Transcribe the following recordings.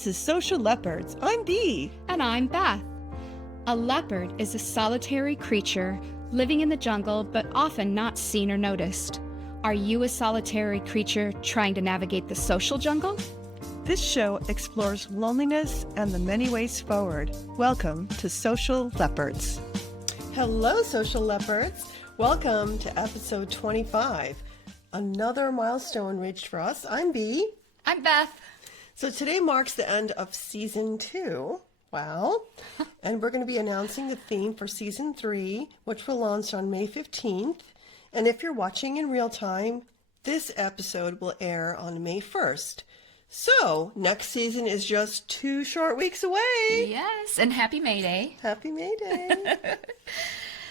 This is Social Leopards. I'm Bea. And I'm Beth. A leopard is a solitary creature living in the jungle, but often not seen or noticed. Are you a solitary creature trying to navigate the social jungle? This show explores loneliness and the many ways forward. Welcome to Social Leopards. Hello, Social Leopards. Welcome to episode 25. Another milestone reached for us. I'm Bea. I'm Beth. So today marks the end of season 2. Wow. And we're going to be announcing the theme for season 3, which will launch on May 15th. And if you're watching in real time, this episode will air on May 1st. So next season is just 2 short weeks away. Yes, and happy May Day. Happy May Day.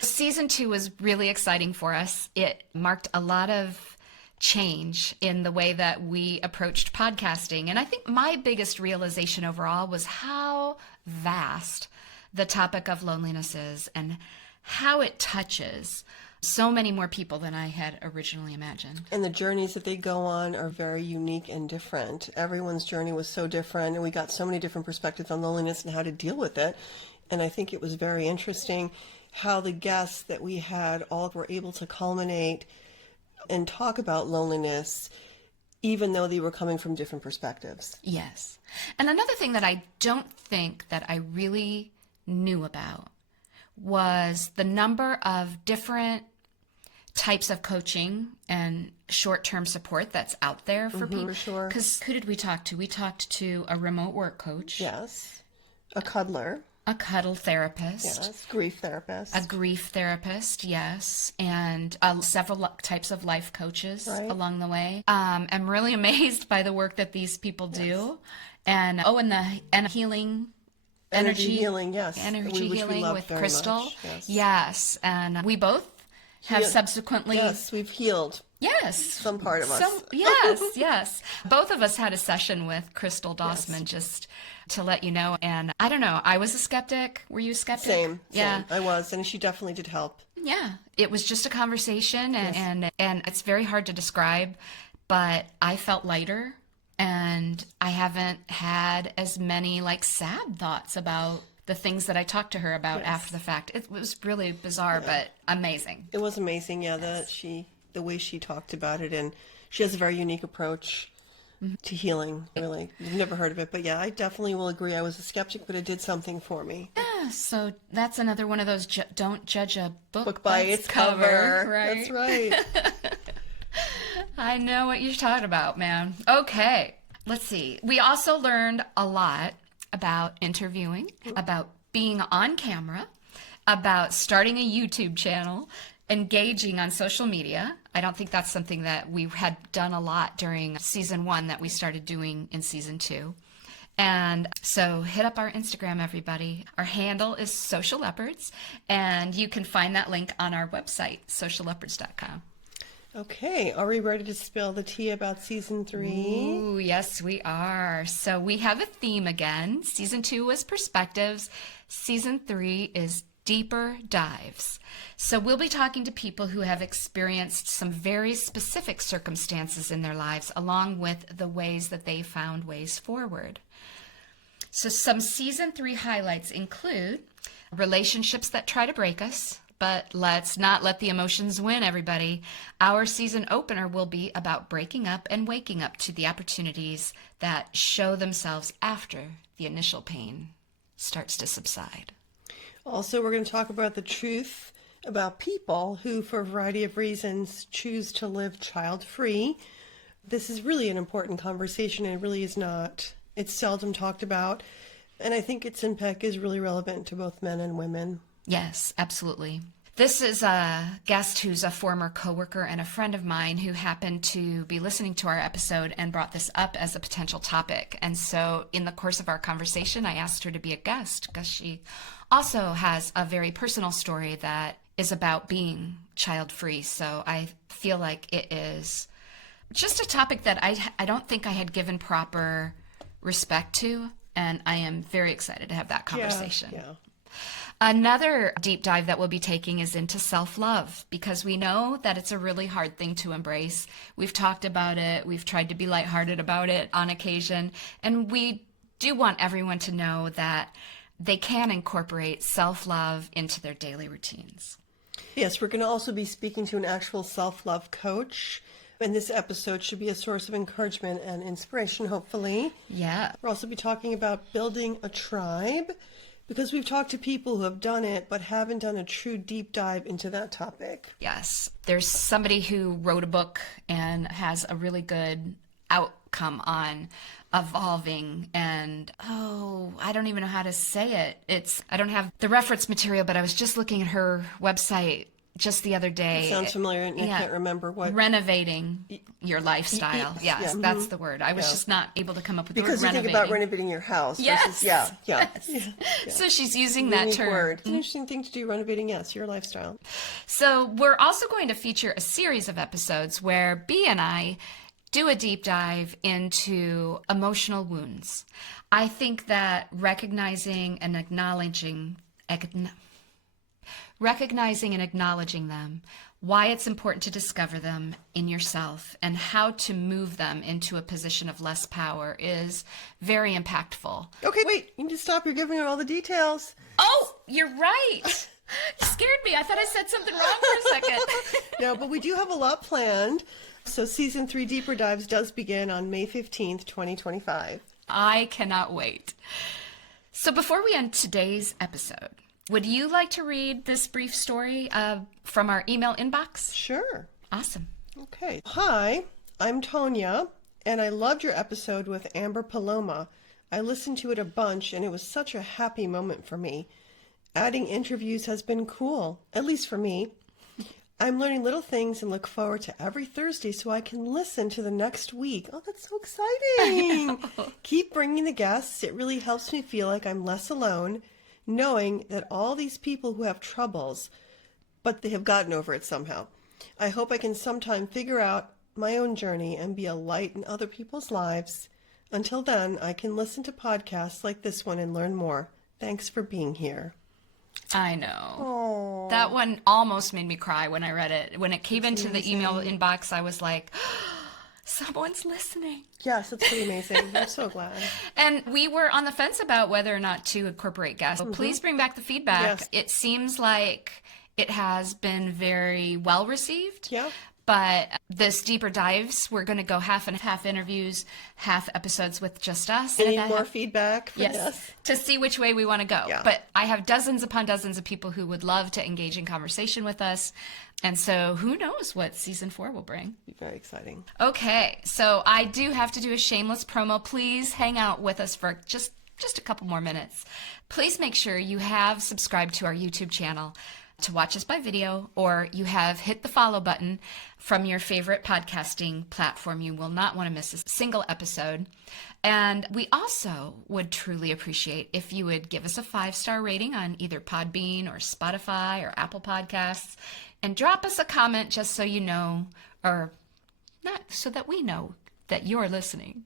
Season 2 was really exciting for us. It marked a lot of change in the way that we approached podcasting. And I think my biggest realization overall was how vast the topic of loneliness is and how it touches so many more people than I had originally imagined. And the journeys that they go on are very unique and different. Everyone's journey was so different, and we got so many different perspectives on loneliness and how to deal with it. And I think it was very interesting how the guests that we had all were able to culminate and talk about loneliness, even though they were coming from different perspectives. Yes. And another thing that I don't think that I really knew about was the number of different types of coaching and short-term support that's out there for people. For sure. Because who did we talk to? We talked to a remote work coach. Yes. A cuddler. A cuddle therapist. Yes. Grief therapist. A grief therapist, yes. And several types of life coaches along the way. I'm really amazed by the work that these people do. And and healing. Energy healing, yes. Energy healing with Crystal. Yes. Yes. And we both have subsequently... Yes, we've healed. Yes. Some part of us. Yes. Both of us had a session with Crystal Dossman, just to let you know. And I don't know, I was a skeptic. Were you a skeptic? Same. Yeah. I was, and she definitely did help. Yeah. It was just a conversation, and it's very hard to describe, but I felt lighter. And I haven't had as many sad thoughts about the things that I talked to her about after the fact. It was really bizarre, but amazing. It was amazing, the way she talked about it, and she has a very unique approach to healing. Really, you've never heard of it, but I definitely will agree. I was a skeptic, but it did something for me. Yeah, so that's another one of those don't judge a book by its cover. Right? That's right. I know what you're talking about, man. Okay, let's see. We also learned a lot about interviewing, about being on camera, about starting a YouTube channel, engaging on social media. I don't think that's something that we had done a lot during season 1 that we started doing in season 2. And so hit up our Instagram, everybody. Our handle is Social Leopards, and you can find that link on our website, socialleopards.com. Okay, are we ready to spill the tea about season 3? Ooh, yes, we are. So we have a theme again. Season 2 was perspectives. Season 3 is deeper dives. So we'll be talking to people who have experienced some very specific circumstances in their lives, along with the ways that they found ways forward. So some season 3 highlights include relationships that try to break us. But let's not let the emotions win, everybody. Our season opener will be about breaking up and waking up to the opportunities that show themselves after the initial pain starts to subside. Also, we're going to talk about the truth about people who, for a variety of reasons, choose to live child-free. This is really an important conversation, and it really is not. It's seldom talked about, and I think its impact is really relevant to both men and women. Yes, absolutely. This is a guest who's a former coworker and a friend of mine who happened to be listening to our episode and brought this up as a potential topic. And so in the course of our conversation, I asked her to be a guest because she also has a very personal story that is about being child-free. So I feel like it is just a topic that I don't think I had given proper respect to, and I am very excited to have that conversation. Yeah. Another deep dive that we'll be taking is into self-love, because we know that it's a really hard thing to embrace. We've talked about it. We've tried to be lighthearted about it on occasion, and we do want everyone to know that they can incorporate self-love into their daily routines. Yes, we're going to also be speaking to an actual self-love coach. And this episode should be a source of encouragement and inspiration, hopefully. Yeah. We'll also be talking about building a tribe, because we've talked to people who have done it but haven't done a true deep dive into that topic. Yes. There's somebody who wrote a book and has a really good outcome on evolving and, I don't even know how to say it. I don't have the reference material, but I was just looking at her website just the other day. It sounds familiar, and I can't remember what. Renovating your lifestyle. Yes, that's the word. I was just not able to come up with the word because you renovating. think about renovating your house. Yes. Versus, yeah. So she's using that term. Word. It's an interesting thing to do, renovating, your lifestyle. So we're also going to feature a series of episodes where Bea and I do a deep dive into emotional wounds. I think that recognizing and acknowledging them, why it's important to discover them in yourself, and how to move them into a position of less power is very impactful. Okay, wait, you need to stop. You're giving her all the details. Oh, you're right. You scared me. I thought I said something wrong for a second. No, but we do have a lot planned. So season 3 Deeper Dives does begin on May 15th, 2025. I cannot wait. So before we end today's episode, would you like to read this brief story from our email inbox? Sure. Awesome. Okay. Hi, I'm Tonya, and I loved your episode with Amber Paloma. I listened to it a bunch, and it was such a happy moment for me. Adding interviews has been cool, at least for me. I'm learning little things and look forward to every Thursday so I can listen to the next week. Oh, that's so exciting. Keep bringing the guests. It really helps me feel like I'm less alone, knowing that all these people who have troubles, but they have gotten over it somehow. I hope I can sometime figure out my own journey and be a light in other people's lives. Until then, I can listen to podcasts like this one and learn more. Thanks for being here. I know. Aww. That one almost made me cry when I read it. When it came into the email inbox, I was like, someone's listening. Yes, it's pretty amazing. I'm so glad. And we were on the fence about whether or not to incorporate guests. So please bring back the feedback. Yes. It seems like it has been very well received. Yeah. But this deeper dives, we're going to go half and half interviews, half episodes with just us. Any more feedback from us? To see which way we want to go. Yeah. But I have dozens upon dozens of people who would love to engage in conversation with us. And so who knows what season 4 will bring. Very exciting. Okay, so I do have to do a shameless promo. Please hang out with us for just a couple more minutes. Please make sure you have subscribed to our YouTube channel to watch us by video, or you have hit the follow button from your favorite podcasting platform. You will not want to miss a single episode. And we also would truly appreciate if you would give us a 5-star rating on either Podbean or Spotify or Apple Podcasts, and drop us a comment just so you know, or not so that we know that you're listening.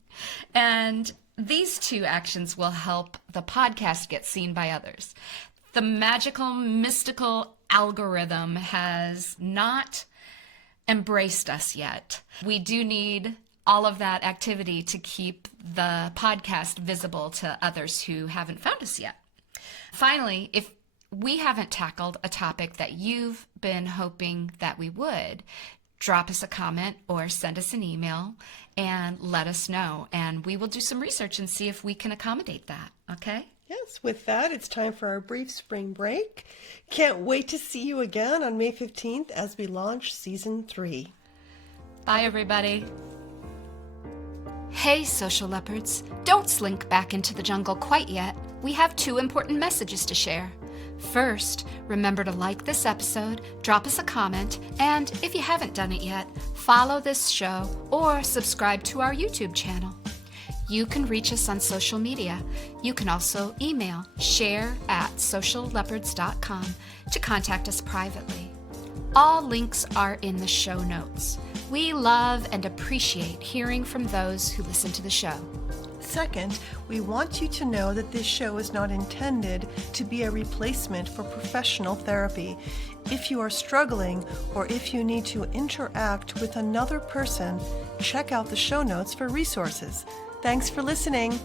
And these 2 actions will help the podcast get seen by others. The magical, mystical algorithm has not embraced us yet. We do need all of that activity to keep the podcast visible to others who haven't found us yet. Finally, if we haven't tackled a topic that you've been hoping that we would, drop us a comment or send us an email and let us know. And we will do some research and see if we can accommodate that. Okay? Yes, with that, it's time for our brief spring break. Can't wait to see you again on May 15th as we launch season 3. Bye, everybody. Hey, social leopards. Don't slink back into the jungle quite yet. We have 2 important messages to share. First, remember to like this episode, drop us a comment, and if you haven't done it yet, follow this show or subscribe to our YouTube channel. You can reach us on social media. You can also email share@socialleopards.com to contact us privately. All links are in the show notes. We love and appreciate hearing from those who listen to the show. Second, we want you to know that this show is not intended to be a replacement for professional therapy. If you are struggling or if you need to interact with another person, check out the show notes for resources. Thanks for listening.